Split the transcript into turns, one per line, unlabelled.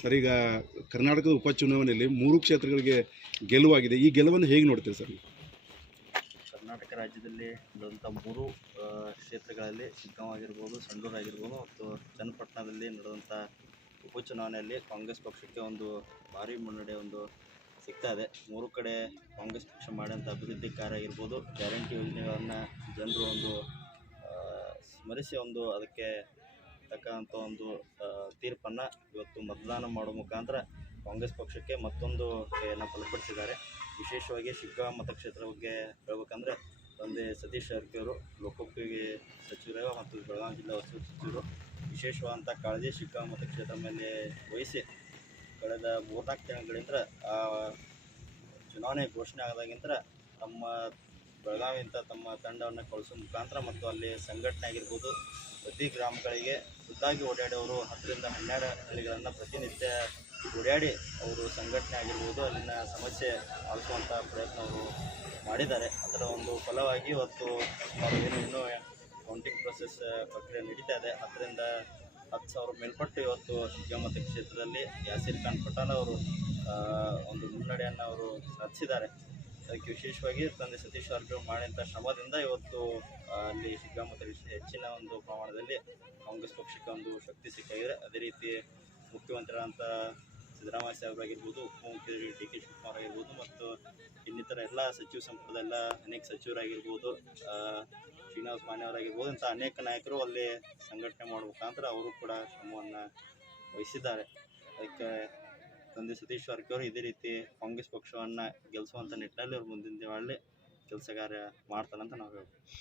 Sir, ಈಗ ಕರ್ನಾಟಕದ ಉಪಚುನಾವಣೆಯಲ್ಲಿ ಮೂರು ಕ್ಷೇತ್ರಗಳಿಗೆ ಗೆಲುವಾಗಿದೆ. ಈ ಗೆಲುವನ್ನು ಹೇಗೆ ನೋಡ್ತೀರಿ ಸರ್?
ಕರ್ನಾಟಕ ರಾಜ್ಯದಲ್ಲಿ ನಡೆದಂಥ ಮೂರು ಕ್ಷೇತ್ರಗಳಲ್ಲಿ ಶಿಗ್ಗಾಂವ್ ಆಗಿರ್ಬೋದು ಸಂಡೂರು ಆಗಿರ್ಬೋದು ಮತ್ತು ಚನ್ನಪಟ್ಟಣದಲ್ಲಿ ನಡೆದಂಥ ಉಪಚುನಾವಣೆಯಲ್ಲಿ ಕಾಂಗ್ರೆಸ್ ಪಕ್ಷಕ್ಕೆ ಒಂದು ಭಾರಿ ಮುನ್ನಡೆ ಒಂದು ಸಿಗ್ತಾ ಇದೆ. ಮೂರು ಕಡೆ ಕಾಂಗ್ರೆಸ್ ಪಕ್ಷ ಮಾಡಿದಂಥ ಅಭಿವೃದ್ಧಿ ಕಾರ್ಯ ಆಗಿರ್ಬೋದು, ಗ್ಯಾರಂಟಿ ಯೋಜನೆಗಳನ್ನು ಜನರು ಒಂದು ಸ್ಮರಿಸಿ ಒಂದು ಅದಕ್ಕೆ ತಕ್ಕಂಥ ಒಂದು ತೀರ್ಪನ್ನು ಇವತ್ತು ಮತದಾನ ಮಾಡೋ ಮುಖಾಂತರ ಕಾಂಗ್ರೆಸ್ ಪಕ್ಷಕ್ಕೆ ಮತ್ತೊಂದು ಕೈಯನ್ನು ಬಲಪಡಿಸಿದ್ದಾರೆ ವಿಶೇಷವಾಗಿ ಶಿಗ್ಗಾ ಮತಕ್ಷೇತ್ರ ಬಗ್ಗೆ ಹೇಳ್ಬೇಕಂದ್ರೆ ತಂದೆ ಸತೀಶ್ ಜಾರಕಿಹೊಳಿ ಲೋಕೋಪಯೋಗಿ ಸಚಿವರು ಮತ್ತು ಬೆಳಗಾವಿ ಜಿಲ್ಲಾ ಉಸ್ತುವಾರಿ ಸಚಿವರು ವಿಶೇಷವಾದಂಥ ಕಾಳಜಿ ಶಿಗ್ಗಾ ಮತಕ್ಷೇತ್ರ ಮೇಲೆ ವಹಿಸಿ ಕಳೆದ ಮೂರ್ನಾಲ್ಕು ಆ ಚುನಾವಣೆ ಘೋಷಣೆ ಆದಾಗಿಂದ ಬೆಳಗಾವಿಯಿಂದ ತಮ್ಮ ತಂಡವನ್ನು ಕಳಿಸೋ ಮುಖಾಂತರ ಮತ್ತು ಅಲ್ಲಿ ಸಂಘಟನೆ ಆಗಿರ್ಬೋದು, ಪ್ರತಿ ಗ್ರಾಮಗಳಿಗೆ ಖುದ್ದಾಗಿ ಓಡಾಡೋರು ಹತ್ತರಿಂದ ಹನ್ನೆರಡು ಹಳ್ಳಿಗಳನ್ನು ಪ್ರತಿನಿತ್ಯ ಓಡಾಡಿ ಅವರು ಸಂಘಟನೆ ಆಗಿರ್ಬೋದು, ಅಲ್ಲಿನ ಸಮಸ್ಯೆ ಆಲಿಸುವಂಥ ಪ್ರಯತ್ನ ಅವರು ಮಾಡಿದ್ದಾರೆ. ಅದರ ಒಂದು ಫಲವಾಗಿ ಇವತ್ತು ಏನು ಇನ್ನೂ ಕೌಂಟಿಂಗ್ ಪ್ರೊಸೆಸ್ ಪ್ರಕ್ರಿಯೆ ನಡೀತಾ ಇದೆ. ಅದರಿಂದ ಹತ್ತು ಸಾವಿರ ಮೇಲ್ಪಟ್ಟು ಇವತ್ತು ಶಿಗ್ಗಾಮತ ಕ್ಷೇತ್ರದಲ್ಲಿ ಯಾಸೀರ್ ಖಾನ್ ಪಠಾಣ್ ಅವರು ಒಂದು ಮುನ್ನಡೆಯನ್ನು ಅವರು ಸಾಧಿಸಿದ್ದಾರೆ. ಅದಕ್ಕೆ ವಿಶೇಷವಾಗಿ ತಂದೆ ಸತೀಶ್ ಅವರು ಮಾಡಿದಂಥ ಶ್ರಮದಿಂದ ಇವತ್ತು ಅಲ್ಲಿ ಶಿಗ್ಗಾಮತ ಹೆಚ್ಚಿನ ಒಂದು ಪ್ರಮಾಣದಲ್ಲಿ ಕಾಂಗ್ರೆಸ್ ಪಕ್ಷಕ್ಕೆ ಒಂದು ಶಕ್ತಿ ಸಿಕ್ಕಾಗಿದೆ. ಅದೇ ರೀತಿ ಮುಖ್ಯಮಂತ್ರಿಗಳಂಥ ಸಿದ್ದರಾಮಯ್ಯ ಸಾಹೇಬರಾಗಿರ್ಬೋದು ಉಪಮುಖ್ಯಮಂತ್ರಿ ಡಿ ಕೆ ಶಿವಕುಮಾರ್ ಆಗಿರ್ಬೋದು ಮತ್ತು ಇನ್ನಿತರ ಎಲ್ಲ ಸಚಿವ ಸಂಪುಟದ ಎಲ್ಲ ಅನೇಕ ಸಚಿವರಾಗಿರ್ಬೋದು ಶ್ರೀನಿವಾಸ ಮಾನ್ಯವರಾಗಿರ್ಬೋದು ಇಂಥ ಅನೇಕ ನಾಯಕರು ಅಲ್ಲಿ ಸಂಘಟನೆ ಮಾಡಬೇಕಂದ್ರೆ ಅವರು ಕೂಡ ಶ್ರಮವನ್ನು ವಹಿಸಿದ್ದಾರೆ. ಅದಕ್ಕೆ ತಂದೆ ಸತೀಶ್ ಜಾರಕಿಹೊಳಿ ಇದೇ ರೀತಿ ಕಾಂಗ್ರೆಸ್ ಪಕ್ಷವನ್ನು ಗೆಲ್ಲಿಸುವಂಥ ನಿಟ್ಟಿನಲ್ಲಿ ಅವ್ರು ಮುಂದಿನ ದಿನಗಳಲ್ಲಿ ಕೆಲಸ ಕಾರ್ಯ ಮಾಡ್ತಾರಂತ ನಾವು ಹೇಳ್ಬೋದು.